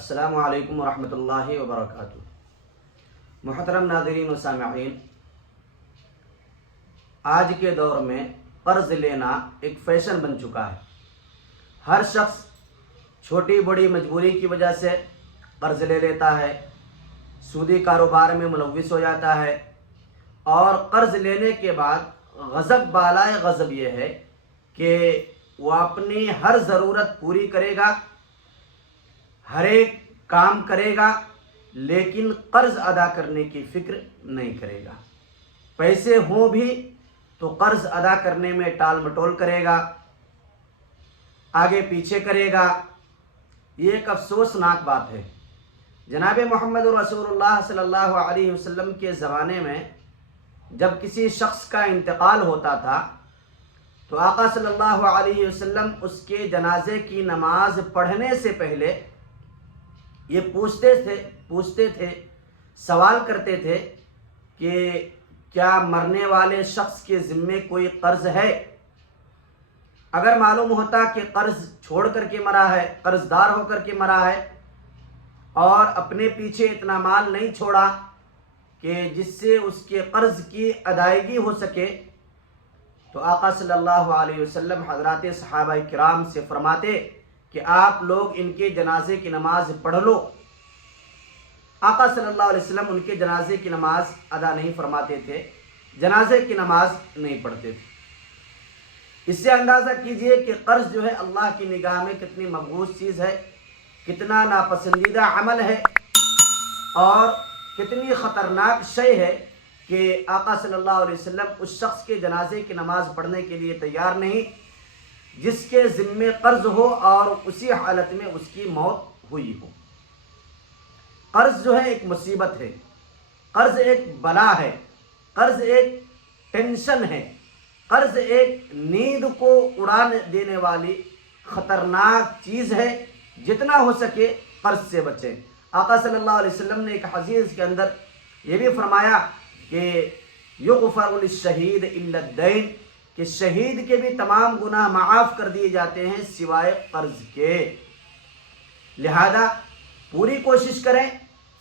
السلام علیکم ورحمۃ اللہ وبرکاتہ۔ محترم ناظرین و سامعین، آج کے دور میں قرض لینا ایک فیشن بن چکا ہے۔ ہر شخص چھوٹی بڑی مجبوری کی وجہ سے قرض لے لیتا ہے، سودی کاروبار میں ملوث ہو جاتا ہے، اور قرض لینے کے بعد غضب بالائے غضب یہ ہے کہ وہ اپنی ہر ضرورت پوری کرے گا، ہر ایک کام کرے گا، لیکن قرض ادا کرنے کی فکر نہیں کرے گا۔ پیسے ہوں بھی تو قرض ادا کرنے میں ٹال مٹول کرے گا، آگے پیچھے کرے گا۔ یہ ایک افسوسناک بات ہے۔ جناب محمد رسول اللہ صلی اللہ علیہ وسلم کے زمانے میں جب کسی شخص کا انتقال ہوتا تھا تو آقا صلی اللہ علیہ وسلم اس کے جنازے کی نماز پڑھنے سے پہلے یہ پوچھتے تھے، سوال کرتے تھے کہ کیا مرنے والے شخص کے ذمے کوئی قرض ہے؟ اگر معلوم ہوتا کہ قرض چھوڑ کر کے مرا ہے، قرض دار ہو کر کے مرا ہے، اور اپنے پیچھے اتنا مال نہیں چھوڑا کہ جس سے اس کے قرض کی ادائیگی ہو سکے، تو آقا صلی اللہ علیہ وسلم حضرات صحابہ کرام سے فرماتے کہ آپ لوگ ان کے جنازے کی نماز پڑھ لو۔ آقا صلی اللہ علیہ وسلم ان کے جنازے کی نماز ادا نہیں فرماتے تھے، جنازے کی نماز نہیں پڑھتے تھے۔ اس سے اندازہ کیجئے کہ قرض جو ہے اللہ کی نگاہ میں کتنی مبغوض چیز ہے، کتنا ناپسندیدہ عمل ہے، اور کتنی خطرناک شے ہے کہ آقا صلی اللہ علیہ وسلم اس شخص کے جنازے کی نماز پڑھنے کے لیے تیار نہیں جس کے ذمے قرض ہو اور اسی حالت میں اس کی موت ہوئی ہو۔ قرض جو ہے ایک مصیبت ہے، قرض ایک بلا ہے، قرض ایک ٹینشن ہے، قرض ایک نیند کو اڑا دینے والی خطرناک چیز ہے۔ جتنا ہو سکے قرض سے بچیں۔ آقا صلی اللہ علیہ وسلم نے ایک حدیث کے اندر یہ بھی فرمایا کہ یغفر للشہید الا الدین، کہ شہید کے بھی تمام گناہ معاف کر دیے جاتے ہیں سوائے قرض کے۔ لہذا پوری کوشش کریں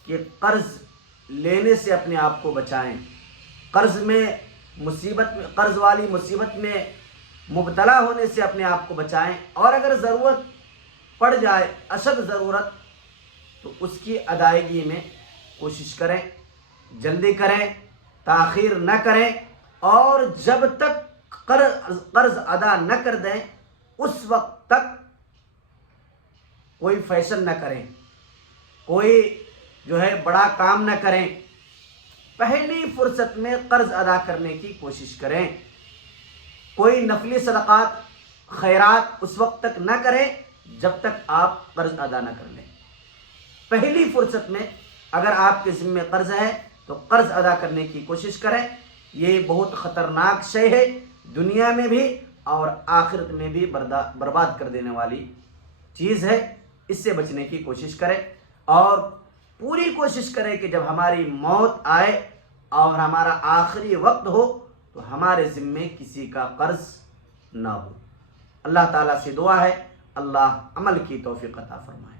کہ قرض لینے سے اپنے آپ کو بچائیں، قرض والی مصیبت میں مبتلا ہونے سے اپنے آپ کو بچائیں، اور اگر ضرورت پڑ جائے، اشد ضرورت، تو اس کی ادائیگی میں کوشش کریں، جلدی کریں، تاخیر نہ کریں، اور جب تک قرض ادا نہ کر دیں اس وقت تک کوئی فیشن نہ کریں، کوئی جو ہے بڑا کام نہ کریں۔ پہلی فرصت میں قرض ادا کرنے کی کوشش کریں۔ کوئی نفلی صدقات، خیرات اس وقت تک نہ کریں جب تک آپ قرض ادا نہ کر لیں۔ پہلی فرصت میں اگر آپ کے ذمے قرض ہے تو قرض ادا کرنے کی کوشش کریں۔ یہ بہت خطرناک شے ہے، دنیا میں بھی اور آخرت میں بھی برباد کر دینے والی چیز ہے۔ اس سے بچنے کی کوشش کریں، اور پوری کوشش کریں کہ جب ہماری موت آئے اور ہمارا آخری وقت ہو تو ہمارے ذمے کسی کا قرض نہ ہو۔ اللہ تعالیٰ سے دعا ہے اللہ عمل کی توفیق عطا فرمائے۔